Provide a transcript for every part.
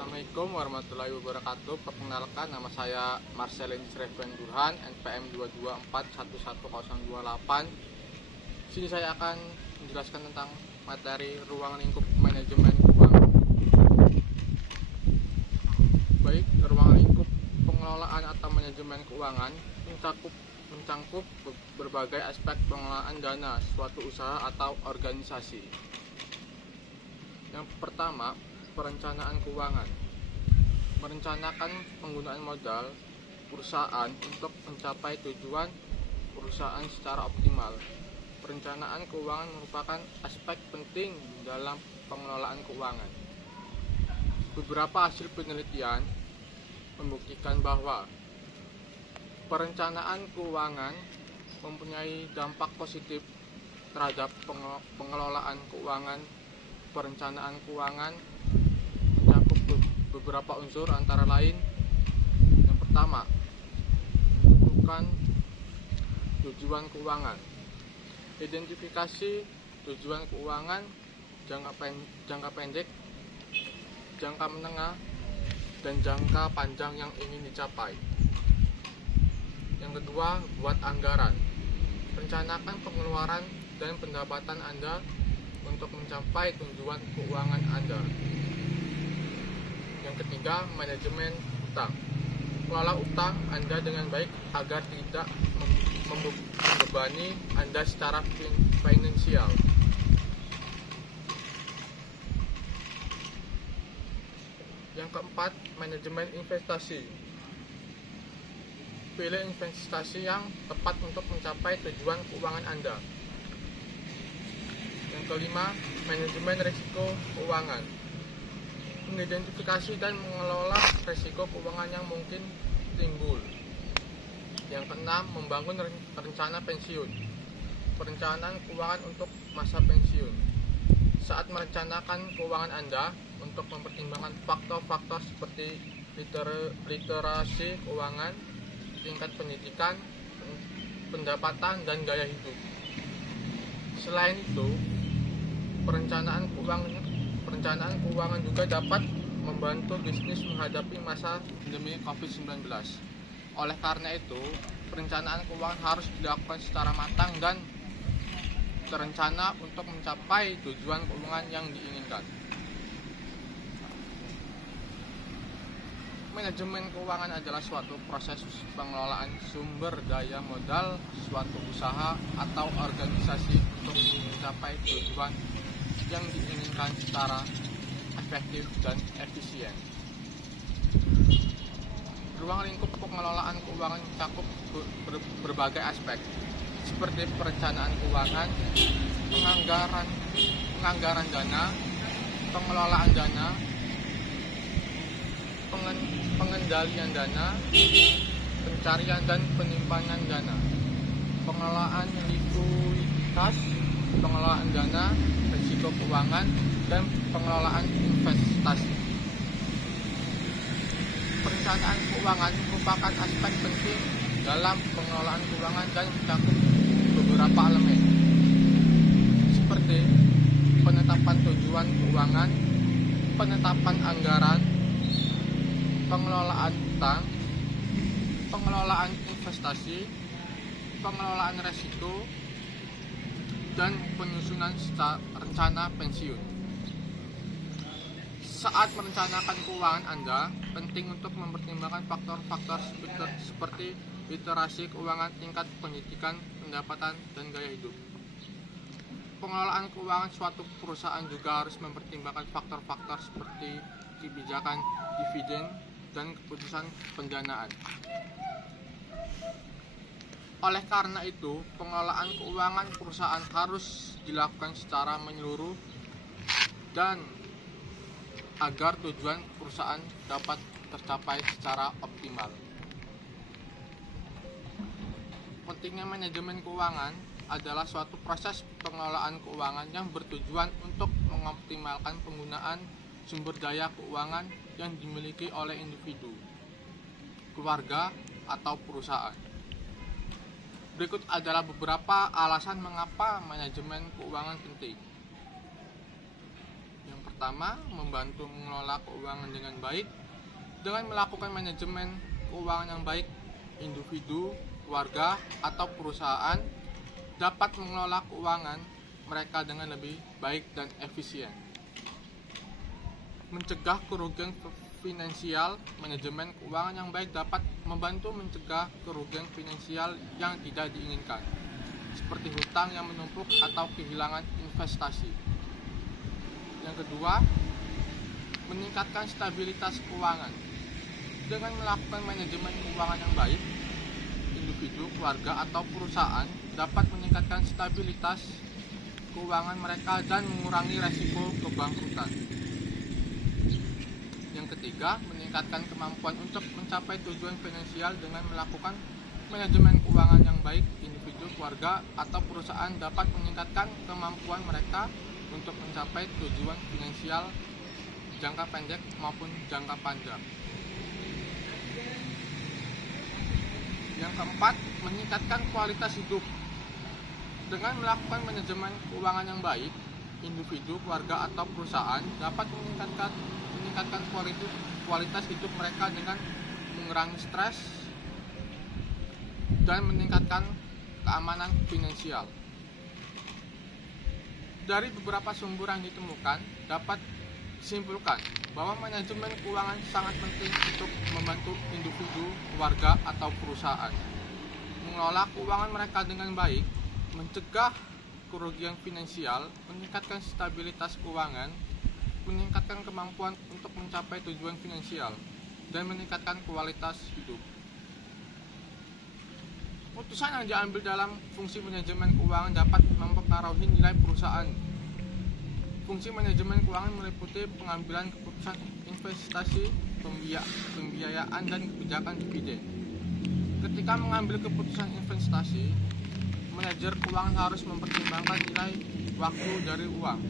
Assalamualaikum warahmatullahi wabarakatuh. Perkenalkan, nama saya Marcelin Sreven Burhan, NPM 2241128. Sini saya akan menjelaskan tentang materi ruang lingkup manajemen keuangan. Baik, ruang lingkup pengelolaan atau manajemen keuangan mencangkup berbagai aspek pengelolaan dana suatu usaha atau organisasi. Yang pertama, perencanaan keuangan. Merencanakan penggunaan modal perusahaan untuk mencapai tujuan perusahaan secara optimal. Perencanaan keuangan merupakan aspek penting dalam pengelolaan keuangan. Beberapa hasil penelitian membuktikan bahwa perencanaan keuangan mempunyai dampak positif terhadap pengelolaan keuangan. Perencanaan keuangan mencakup beberapa unsur, antara lain: yang pertama, tentukan tujuan keuangan. Identifikasi tujuan keuangan jangka pendek, jangka menengah, dan jangka panjang yang ingin dicapai. Yang kedua, buat anggaran. Rencanakan pengeluaran dan pendapatan Anda untuk mencapai tujuan keuangan Anda. Yang ketiga, manajemen utang. Kelola utang Anda dengan baik agar tidak membebani Anda secara finansial. Yang keempat, manajemen investasi. Pilih investasi yang tepat untuk mencapai tujuan keuangan Anda. Yang kelima, manajemen risiko keuangan. Mengidentifikasi dan mengelola risiko keuangan yang mungkin timbul. Yang keenam, membangun rencana pensiun. Perencanaan keuangan untuk masa pensiun. Saat merencanakan keuangan Anda, untuk mempertimbangkan faktor-faktor seperti literasi keuangan, tingkat pendidikan, pendapatan, dan gaya hidup. Selain itu, perencanaan keuangan juga dapat membantu bisnis menghadapi masa pandemi COVID-19. Oleh karena itu, perencanaan keuangan harus dilakukan secara matang dan terencana untuk mencapai tujuan keuangan yang diinginkan. Manajemen keuangan adalah suatu proses pengelolaan sumber daya modal suatu usaha atau organisasi untuk mencapai tujuan yang diinginkan secara efektif dan efisien. Ruang lingkup pengelolaan keuangan mencakup berbagai aspek, seperti perencanaan keuangan, penganggaran dana, pengelolaan dana, pengendalian dana, pencarian dan penyimpanan dana, pengelolaan likuiditas, pengelolaan dana, risiko keuangan, dan pengelolaan investasi. Perencanaan keuangan merupakan aspek penting dalam pengelolaan keuangan dan mencakup beberapa elemen, seperti penetapan tujuan keuangan, penetapan anggaran, pengelolaan utang, pengelolaan investasi, pengelolaan risiko, dan penyusunan rencana pensiun. Saat merencanakan keuangan Anda, penting untuk mempertimbangkan faktor-faktor seperti literasi keuangan, tingkat pendidikan, pendapatan, dan gaya hidup. Pengelolaan keuangan suatu perusahaan juga harus mempertimbangkan faktor-faktor seperti kebijakan dividen dan keputusan pendanaan. Oleh karena itu, pengelolaan keuangan perusahaan harus dilakukan secara menyeluruh dan agar tujuan perusahaan dapat tercapai secara optimal. Pentingnya manajemen keuangan adalah suatu proses pengelolaan keuangan yang bertujuan untuk mengoptimalkan penggunaan sumber daya keuangan yang dimiliki oleh individu, keluarga, atau perusahaan. Berikut adalah beberapa alasan mengapa manajemen keuangan penting. Yang Yang pertama, membantu mengelola keuangan dengan baik. Dengan melakukan manajemen keuangan yang baik, individu, keluarga, atau perusahaan dapat mengelola keuangan mereka dengan lebih baik dan efisien. Mencegah kerugian finansial. Manajemen keuangan yang baik dapat membantu mencegah kerugian finansial yang tidak diinginkan, seperti hutang yang menumpuk atau kehilangan investasi. Yang kedua, meningkatkan stabilitas keuangan. Dengan melakukan manajemen keuangan yang baik, individu, keluarga, atau perusahaan dapat meningkatkan stabilitas keuangan mereka dan mengurangi resiko kebangkrutan. Yang ketiga, meningkatkan kemampuan untuk mencapai tujuan finansial. Dengan melakukan manajemen keuangan yang baik, individu, keluarga, atau perusahaan dapat meningkatkan kemampuan mereka untuk mencapai tujuan finansial jangka pendek maupun jangka panjang. Yang keempat, meningkatkan kualitas hidup. Dengan melakukan manajemen keuangan yang baik, individu, keluarga, atau perusahaan dapat meningkatkan kualitas hidup mereka dengan mengurangi stres dan meningkatkan keamanan finansial. Dari beberapa sumber yang ditemukan, dapat disimpulkan bahwa manajemen keuangan sangat penting untuk membantu individu, keluarga, atau perusahaan mengelola keuangan mereka dengan baik, mencegah kerugian finansial, meningkatkan stabilitas keuangan, meningkatkan kemampuan untuk mencapai tujuan finansial, dan meningkatkan kualitas hidup. Keputusan yang diambil dalam fungsi manajemen keuangan dapat mempengaruhi nilai perusahaan. Fungsi manajemen keuangan meliputi pengambilan keputusan investasi, pembiayaan, dan kebijakan dividen. Ketika mengambil keputusan investasi, manajer keuangan harus mempertimbangkan nilai waktu dari uang.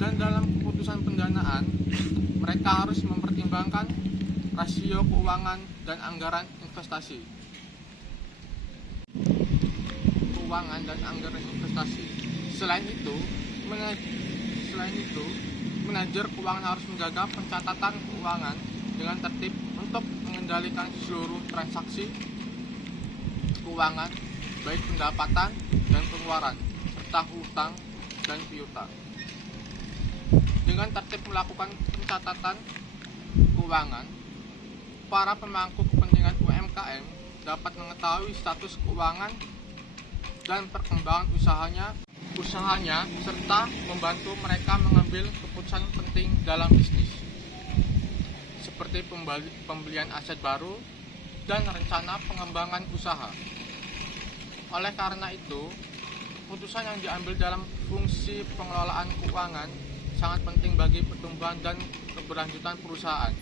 Dan dalam keputusan pendanaan, mereka harus mempertimbangkan rasio keuangan dan anggaran investasi. Selain itu, manajer keuangan harus menjaga pencatatan keuangan dengan tertib untuk mengendalikan seluruh transaksi keuangan, baik pendapatan dan pengeluaran, serta hutang dan piutang. Dengan tertib melakukan pencatatan keuangan, para pemangku kepentingan UMKM dapat mengetahui status keuangan dan perkembangan usahanya serta membantu mereka mengambil keputusan penting dalam bisnis, seperti pembelian aset baru dan rencana pengembangan usaha. Oleh karena itu, keputusan yang diambil dalam fungsi pengelolaan keuangan sangat penting bagi pertumbuhan dan keberlanjutan perusahaan.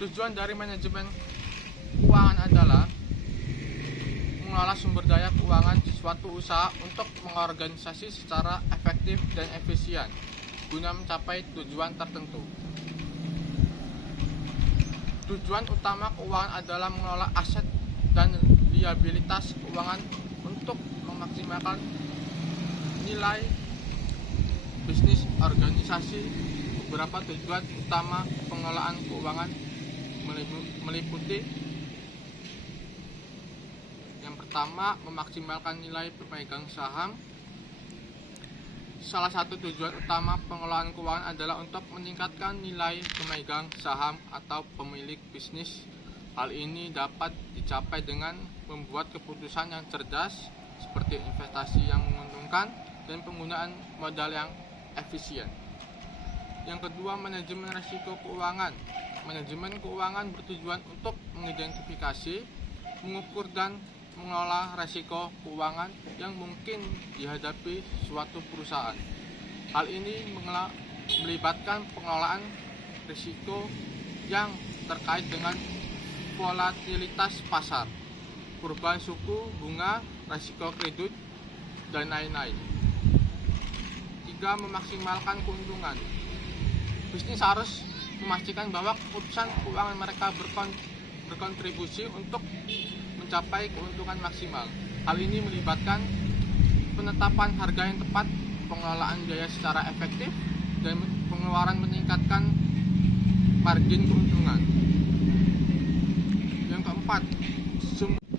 Tujuan dari manajemen keuangan adalah mengelola sumber daya keuangan suatu usaha untuk mengorganisasi secara efektif dan efisien guna mencapai tujuan tertentu. Tujuan utama keuangan adalah mengelola aset dan liabilitas keuangan untuk memaksimalkan nilai bisnis organisasi. Beberapa tujuan utama pengelolaan keuangan meliputi: yang pertama, memaksimalkan nilai pemegang saham. Salah satu tujuan utama pengelolaan keuangan adalah untuk meningkatkan nilai pemegang saham atau pemilik bisnis. Hal ini dapat dicapai dengan membuat keputusan yang cerdas, seperti investasi yang menguntungkan dan penggunaan modal yang efisien. Yang kedua, manajemen risiko keuangan. Manajemen keuangan bertujuan untuk mengidentifikasi, mengukur, dan mengelola risiko keuangan yang mungkin dihadapi suatu perusahaan. Hal ini melibatkan pengelolaan risiko yang terkait dengan volatilitas pasar, perubahan suku bunga, risiko kredit, dan lain-lain. 3. Memaksimalkan keuntungan. Bisnis harus memastikan bahwa keputusan keuangan mereka berkontribusi untuk mencapai keuntungan maksimal. Hal ini melibatkan penetapan harga yang tepat pengelolaan biaya secara efektif, dan pengeluaran meningkatkan margin keuntungan. Yang keempat,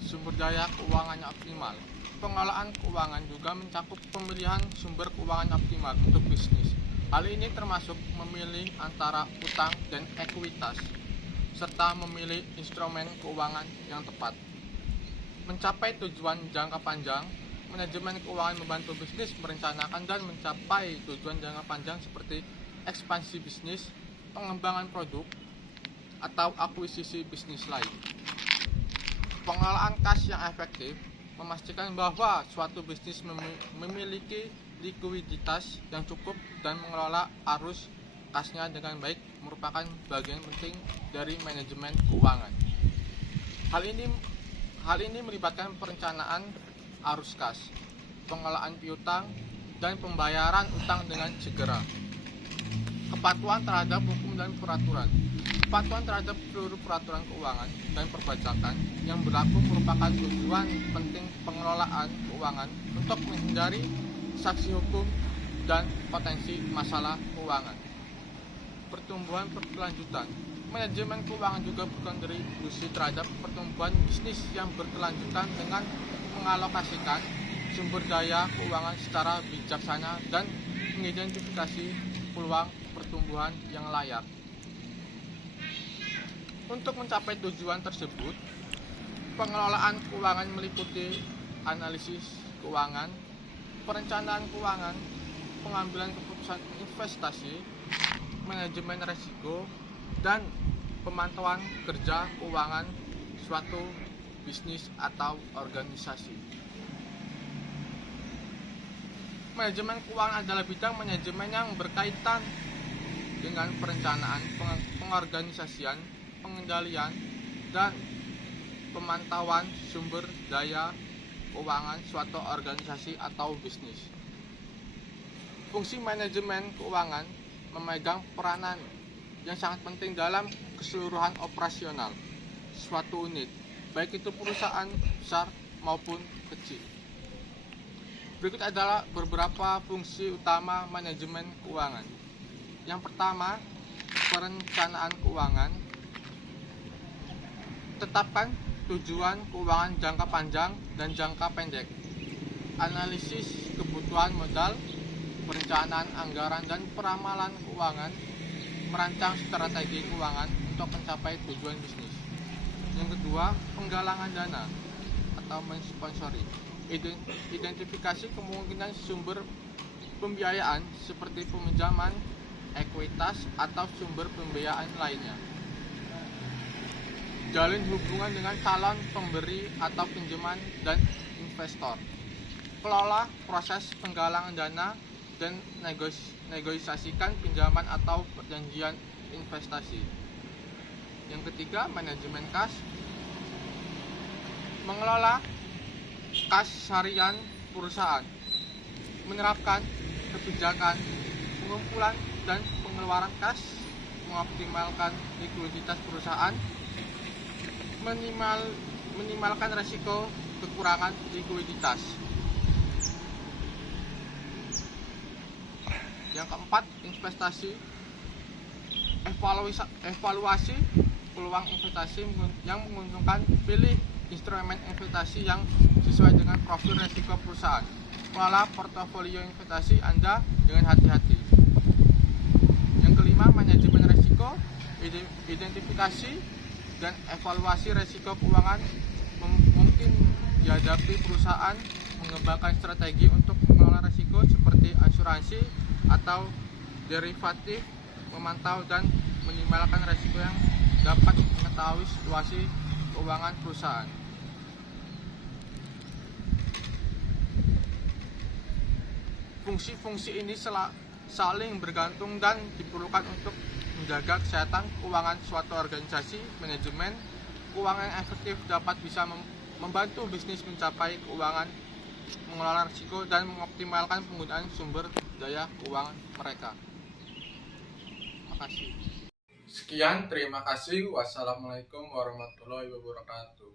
sumber daya keuangannya optimal. Pengelolaan keuangan juga mencakup pemilihan sumber keuangan optimal untuk bisnis. Hal ini termasuk memilih antara utang dan ekuitas, serta memilih instrumen keuangan yang tepat. Mencapai tujuan jangka panjang, manajemen keuangan membantu bisnis merencanakan dan mencapai tujuan jangka panjang seperti ekspansi bisnis, pengembangan produk, atau akuisisi bisnis lain. Pengelolaan kas yang efektif memastikan bahwa suatu bisnis memiliki likuiditas yang cukup dan mengelola arus kasnya dengan baik merupakan bagian penting dari manajemen keuangan. Hal ini melibatkan perencanaan arus kas, pengelolaan piutang, dan pembayaran utang dengan segera. Kepatuhan terhadap hukum dan peraturan. Kepatuhan terhadap seluruh peraturan keuangan dan perpajakan yang berlaku merupakan tujuan penting pengelolaan keuangan untuk menghindari sanksi hukum dan potensi masalah keuangan. Pertumbuhan berkelanjutan. Manajemen keuangan juga berkontribusi terhadap pertumbuhan bisnis yang berkelanjutan dengan mengalokasikan sumber daya keuangan secara bijaksana dan mengidentifikasi peluang pertumbuhan yang layak. Untuk mencapai tujuan tersebut, pengelolaan keuangan meliputi analisis keuangan, perencanaan keuangan, pengambilan keputusan investasi, manajemen risiko, dan pemantauan kerja keuangan suatu bisnis atau organisasi. Manajemen keuangan adalah bidang manajemen yang berkaitan dengan perencanaan, pengorganisasian, pengendalian, dan pemantauan sumber daya keuangan suatu organisasi atau bisnis. Fungsi manajemen keuangan memegang peranan yang sangat penting dalam keseluruhan operasional suatu unit, baik itu perusahaan besar maupun kecil. Berikut adalah beberapa fungsi utama manajemen keuangan. Yang pertama, perencanaan keuangan. Tetapkan tujuan keuangan jangka panjang dan jangka pendek. Analisis kebutuhan modal, perencanaan anggaran dan peramalan keuangan, merancang strategi keuangan untuk mencapai tujuan bisnis. Yang kedua, penggalangan dana atau mensponsori. Identifikasi kemungkinan sumber pembiayaan seperti peminjaman, ekuitas, atau sumber pembiayaan lainnya. Jalin hubungan dengan calon pemberi atau pinjaman dan investor. Kelola proses penggalangan dana dan negosiasikan pinjaman atau perjanjian investasi. Yang ketiga, manajemen kas. Mengelola kas harian perusahaan. Menerapkan kebijakan pengumpulan dan pengeluaran kas, mengoptimalkan likuiditas perusahaan, minimalkan risiko kekurangan likuiditas. Yang keempat, investasi. Evaluasi peluang investasi yang menguntungkan. Pilih instrumen investasi yang sesuai dengan profil risiko perusahaan. Kelola portofolio investasi Anda dengan hati-hati. Yang kelima, manajemen risiko. Identifikasi dan evaluasi risiko keuangan mungkin dihadapi perusahaan, mengembangkan strategi untuk mengelola risiko seperti asuransi atau derivatif, memantau dan minimalkan risiko yang dapat mengetahui situasi keuangan perusahaan. Fungsi-fungsi ini saling bergantung dan diperlukan untuk menjaga kesehatan keuangan suatu organisasi. Manajemen keuangan yang efektif dapat bisa membantu bisnis mencapai keuangan, mengelola risiko, dan mengoptimalkan penggunaan sumber daya keuangan mereka. Terima kasih. Sekian, terima kasih. Wassalamualaikum warahmatullahi wabarakatuh.